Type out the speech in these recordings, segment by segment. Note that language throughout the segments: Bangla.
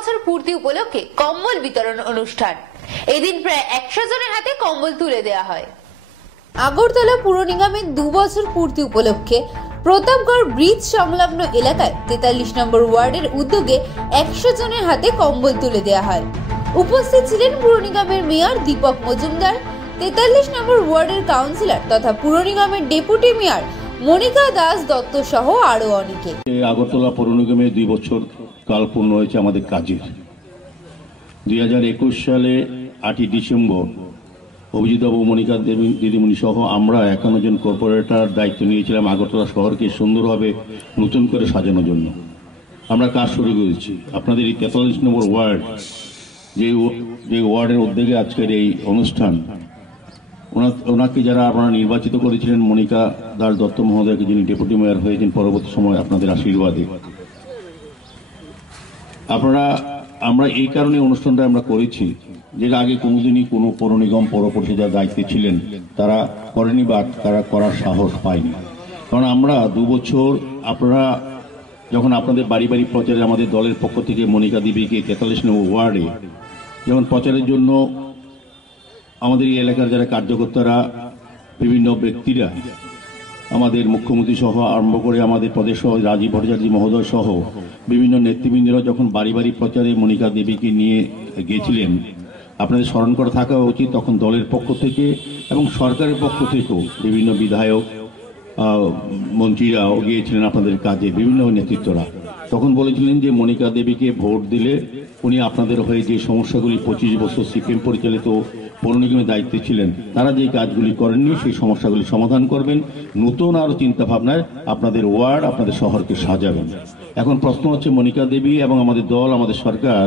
বছর পূর্তি উপলক্ষে কম্বল বিতরণ অনুষ্ঠান। এদিন প্রায় 100 জনের হাতে কম্বল তুলে দেওয়া হয়। আগরতলা পুর নিগমের 2 বছর পূর্তি উপলক্ষে প্রতাপগড় ব্রিজ সংলগ্ন এলাকায় 43 নম্বর ওয়ার্ডের উদ্যোগে 100 জনের হাতে কম্বল তুলে দেওয়া হয়। উপস্থিত ছিলেন পুর নিগমের মেয়র দীপক মজুমদার, 43 নম্বর ওয়ার্ডের কাউন্সিলর তথা পুর নিগমের ডেপুটি মেয়র মনিকা দাস দত্ত সহ আরো অনেকে। আগরতলা পৌর নিগমে 2 বছর কাল পূর্ণ হয়েছে আমাদের কাজের। 2021 সালে 8ই ডিসেম্বর অভিজিৎবাবু, মনিকা দেবী দিদিমণি সহ আমরা 51 জন কর্পোরেটর দায়িত্ব নিয়েছিলাম আগরতলা শহরকে সুন্দরভাবে নতুন করে সাজানোর জন্য। আমরা কাজ শুরু করেছি। আপনাদের এই 43 নম্বর ওয়ার্ড, যে ওয়ার্ডের উদ্যোগে আজকের এই অনুষ্ঠান, ওনাকে যারা আপনারা নির্বাচিত করেছিলেন, মনিকা দাস দত্ত মহোদয়কে, যিনি ডেপুটি মেয়র হয়েছেন পরবর্তী সময় আপনাদের আশীর্বাদে, আমরা এই কারণে অনুষ্ঠানটা আমরা করেছি যে আগে কোনোদিনই কোনো পৌর নিগম পৌর পরিষদের দায়িত্বে ছিলেন তারা করেনি বা তারা করার সাহস পায়নি। কারণ আমরা 2 বছর আপনারা যখন আপনাদের বাড়ি বাড়ি প্রচারে আমাদের দলের পক্ষ থেকে মনিকা দেবীকে 43 নম্বর ওয়ার্ডে যেমন প্রচারের জন্য আমাদের এই এলাকার যারা কার্যকর্তারা, বিভিন্ন ব্যক্তিরা, আমাদের মুখ্যমন্ত্রী সহ আরম্ভ করে আমাদের প্রদেশ রাজীব ভট্টাচার্য মহোদয় সহ বিভিন্ন নেতৃবৃন্দরা যখন বাড়ি বাড়ি প্রচারে মনিকা দেবীকে নিয়ে গিয়েছিলেন, আপনাদের স্মরণ করে থাকা উচিত তখন দলের পক্ষ থেকে এবং সরকারের পক্ষ থেকেও বিভিন্ন বিধায়ক, মন্ত্রীরাও গিয়েছিলেন আপনাদের কাজে, বিভিন্ন নেতৃত্বরা তখন বলেছিলেন যে মনিকা দেবীকে ভোট দিলে উনি আপনাদের হয়ে যে সমস্যাগুলি 25 বছর সিপিএম পরিচালিত পৌর নিগমের দায়িত্বে ছিলেন তারা যে কাজগুলি করেননি সেই সমস্যাগুলি সমাধান করবেন, নতুন আরো চিন্তা ভাবনায় আপনাদের ওয়ার্ড, আপনাদের শহরকে সাজাবেন। এখন প্রশ্ন হচ্ছে মনিকা দেবী এবং আমাদের দল, আমাদের সরকার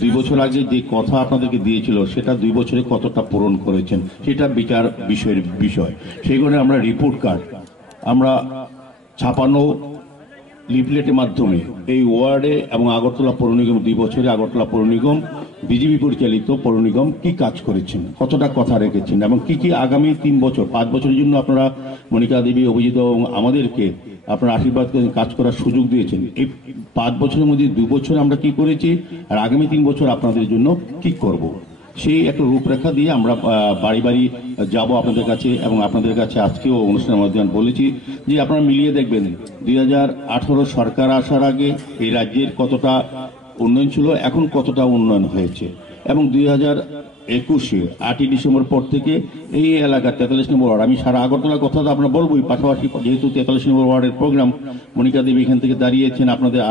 2 বছর আগে যে কথা আপনাদেরকে দিয়েছিল সেটা 2 বছরে কতটা পূরণ করেছেন সেটা বিচার বিষয়। সেই কারণে আমরা রিপোর্ট কার্ড আমরা ছাপানো লিফলেটের মাধ্যমে এই ওয়ার্ডে এবং আগরতলা পৌর নিগম 2 বছরে আগরতলা পৌর নিগম বিজেপি পরিচালিত পৌর নিগম কি কাজ করেছেন, কতটা কথা রেখেছেন এবং কি আগামী 3 বছর 5 বছরের জন্য আপনারা মনিকা দেবী, অভিজিৎ এবং আমাদেরকে আপনারা আশীর্বাদ করে কাজ করার সুযোগ দিয়েছেন। এই 5 বছরের মধ্যে 2 বছর আমরা কি করেছি আর আগামী 3 বছর আপনাদের জন্য কি করব, সেই একটা রূপরেখা দিয়ে আমরা বাড়ি বাড়ি যাব আপনাদের কাছে এবং আপনাদের কাছে আজকেও অনুষ্ঠানের মাধ্যমে বলেছি যে আপনারা মিলিয়ে দেখবেন 2018 সরকার আসার আগে এই রাজ্যের কতটা উন্নয়ন ছিল, এখন কতটা উন্নয়ন হয়েছে এবং 2021 8ই ডিসেম্বর পর থেকে এই এলাকার 43 নম্বর ওয়ার্ড, আমি সারা আগরতলার কথা তো আপনারা বলবোই, পাশাপাশি যেহেতু 43 নম্বর ওয়ার্ডের প্রোগ্রাম, মনিকা দেবী এখান থেকে দাঁড়িয়েছেন,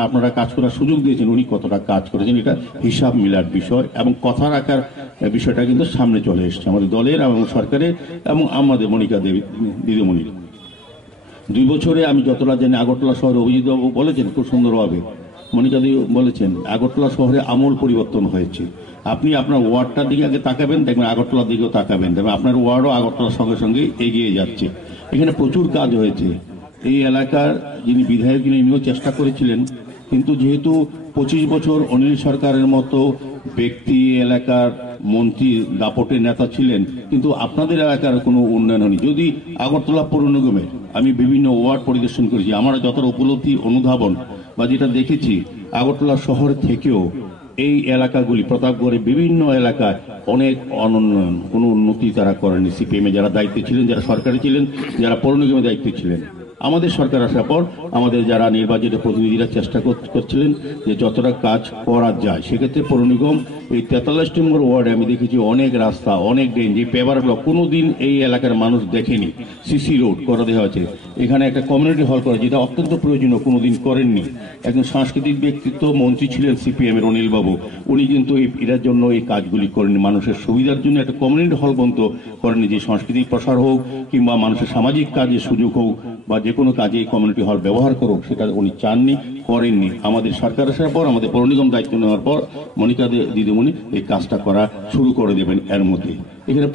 আপনারা কাজ করার সুযোগ দিয়েছেন, উনি কতটা কাজ করেছেন এটা হিসাব মিলার বিষয় এবং কথা রাখার বিষয়টা কিন্তু সামনে চলে এসছে আমাদের দলের এবং সরকারের এবং আমাদের মনিকা দেবী দিদিমণির। 2 বছরে আমি যতটা জানি আগরতলা শহরে অভিজিৎবাবু বলেছেন খুব সুন্দরভাবে, মনিকা দেবী বলেছেন আগরতলা শহরে আমূল পরিবর্তন হয়েছে। আপনি আপনার ওয়ার্ডটার দিকে আগে তাকাবেন, দেখবেন আগরতলার দিকেও তাকাবেন, দেখবেন আপনার ওয়ার্ডও আগরতলার সঙ্গে সঙ্গে এগিয়ে যাচ্ছে। এখানে প্রচুর কাজ হয়েছে। এই এলাকার যিনি বিধায়ক ইনিও চেষ্টা করেছিলেন, কিন্তু যেহেতু 25 বছর অনিল সরকারের মতো ব্যক্তি এলাকার মন্ত্রী দাপটের নেতা ছিলেন, কিন্তু আপনাদের এলাকার কোনো উন্নয়ন হয়নি। যদি আগরতলা পৌর নিগমে আমি বিভিন্ন ওয়ার্ড পরিদর্শন করেছি, আমার যতটা উপলব্ধি অনুধাবন বা যেটা দেখেছি, আগরতলা শহর থেকেও এই এলাকাগুলি প্রতাপগড়ে বিভিন্ন এলাকায় অনেক অনুন্নয়ন, কোনো উন্নতি তারা করেনি। সিপিএম যারা দায়িত্বে ছিলেন, যারা সরকারে ছিলেন, যারা পৌর নিগমের দায়িত্বে ছিলেন, আমাদের সরকার আসার পর আমাদের যারা নির্বাচিত প্রতিনিধিরা চেষ্টা করছিলেন যে যতটা কাজ করা যায়। সেক্ষেত্রে পৌর নিগম এই 43 নম্বর ওয়ার্ডে আমি দেখেছি অনেক রাস্তা, অনেক ড্রেন, যে পেভার ব্লক কোনোদিন এই এলাকার মানুষ দেখেনি, সিসি রোড করে দেওয়া হয়েছে। এখানে একটা কমিউনিটি হল করা, যেটা অত্যন্ত প্রয়োজনীয়, কোনোদিন করেননি। একজন সাংস্কৃতিক ব্যক্তিত্ব মন্ত্রী ছিলেন সিপিএম এর অনিল বাবু, উনি কিন্তু এটার জন্য এই কাজগুলি করেননি। মানুষের সুবিধার জন্য একটা কমিউনিটি হল পর্যন্ত করেননি, যে সাংস্কৃতিক প্রসার হোক কিংবা মানুষের সামাজিক কাজের সুযোগ হোক বা যে কোনো কাজে কমিউনিটি হল ব্যবহার করুক, সেটা উনি চাননি, করেননি। আমাদের সরকার আসার পর, আমাদের পৌর নিগম দায়িত্ব নেওয়ার পর মনিকা দিদিমণি এই কাজটা করা শুরু করে দেবেন এর মধ্যে। এখানে